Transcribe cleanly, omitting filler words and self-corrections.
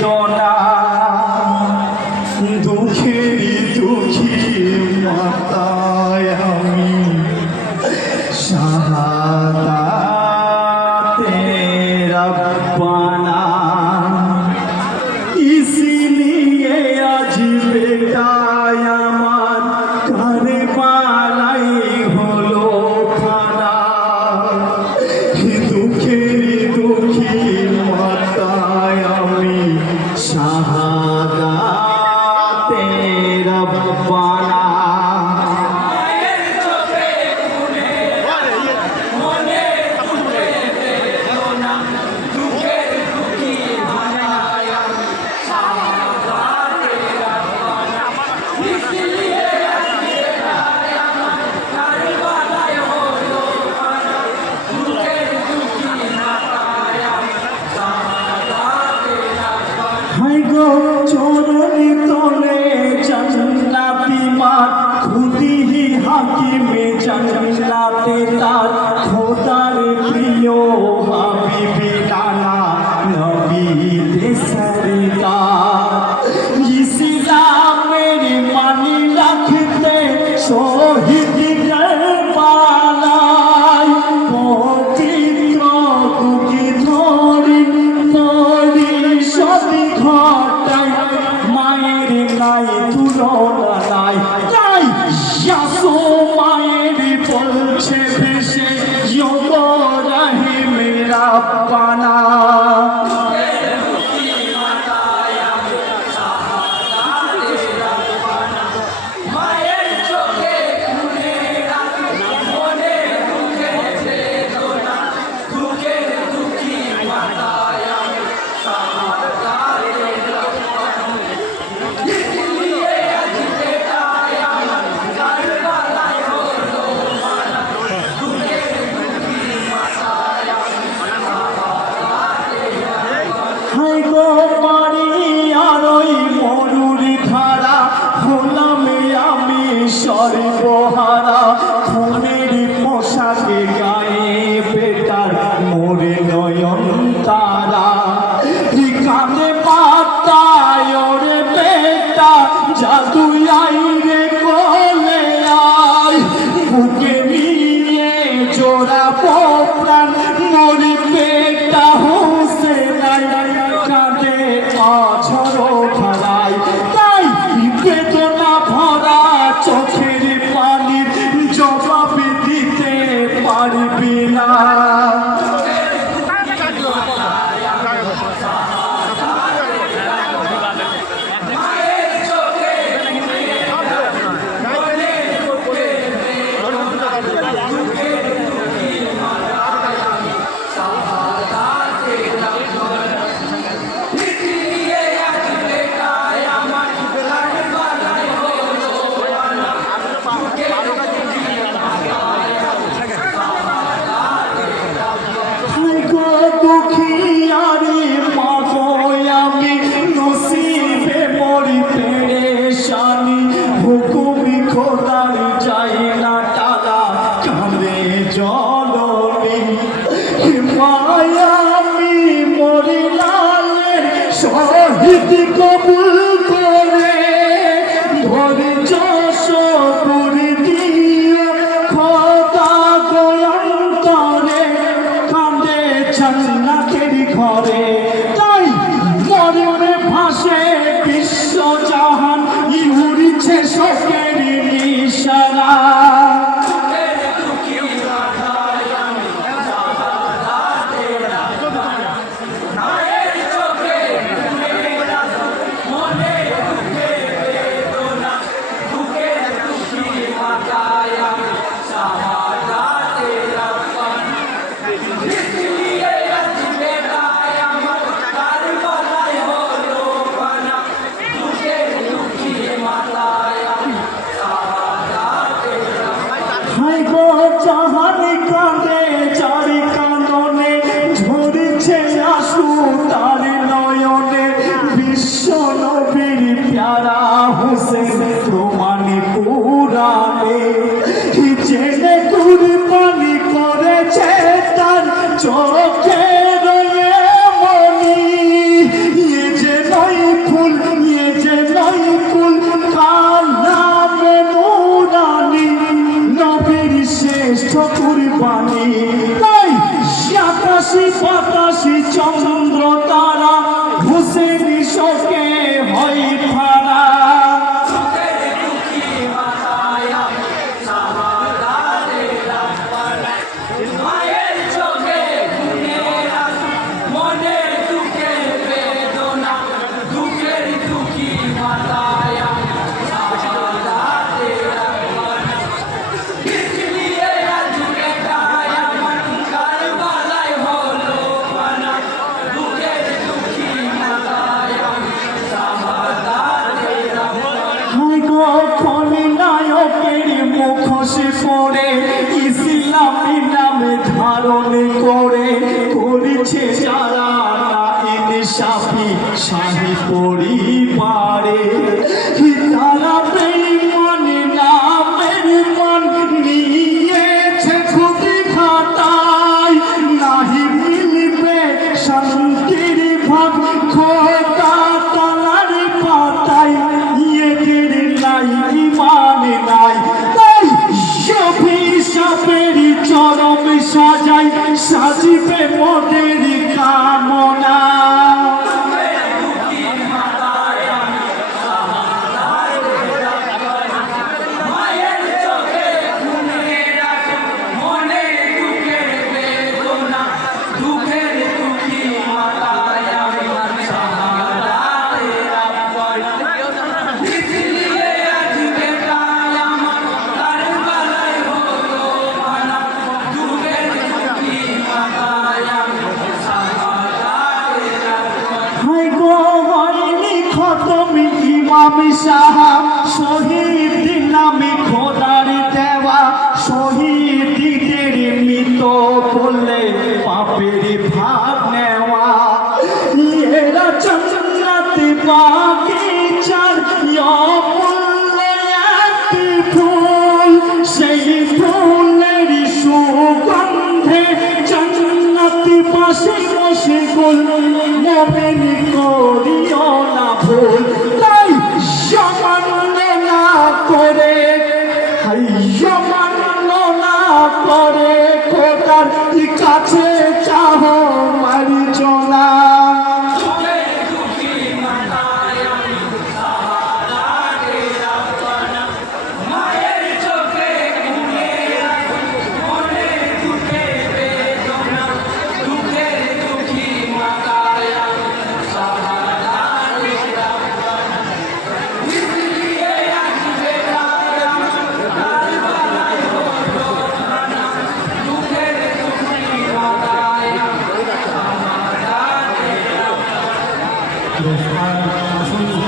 বেদনা দুঃখেরই দুঃখী মাতায় আমি শাহাদাতে রব্বানা इसीलिए आज बेटाय আমার কারবালাই হলো খানা দুঃখেরই দুঃখী মাতায় আমি শাহাদাতে রব্বানা চরণি তলে জান্নাতি মার খুদি হাকিমে জান্নাতে তার খোদার প্রিয় হাবিবি নানা নবী সরকার ইসলামের মানি রাখতে শহীদ কারবালায় পবিত্র দুঃখী ধরি তরি সবই ঘটায় মায়ের নাই তুলনা নাই তাই ইয়াসো মায়ের বলছে ভেসে ইয়ো রাহিম রাব্বানা সর্বহারা খুনের পোশাকে গায়ে বেটার মোরে নয়ন তারা কানে পাতায় ওরে বেটা জাদু আইরে কোলে আয় বুকে নিয়ে জোড়া প্রাণ মোরে বেটা হোসেন কাঁদে আঝরো খারাই তাই বেদনা ভরা চোখের পানির জবাব দিতে পারবি না শহীদ কবুল করে ধরে যশোর দিয়ে খোদা গোয়ন্তরে কাঁদে জান্নাতের ঘরে তাই মরণে ভাসে বিশ্ব জাহান উড়ছে শোকের নিশানা শাহী পরিবারে তারা বেঈমান নামের মান নিয়েছে খুদি খাতায় নাহি মিলবে শান্তির ভাগ খোদা তালার পাতায় এদের নাই ইমান নাই তাই অভিশাপের চরম সাজাই সাজিবে মোদের কামনা ইমাম সাহাব শহীদ নামে খোদার দেওয়া শহীদদের মৃত বললে পাপের ভাগ নেওয়া এরা জান্নাতে বাগিচার অমূল্য একটি ফুল সেই ফুলের সুগন্ধে জান্নাতি পাশে বসে গোল মুমিন করিও না ভুল তাই সামান্য না করে সামান্য না করে খোদার কাছে চাহ মারি চলা Subhana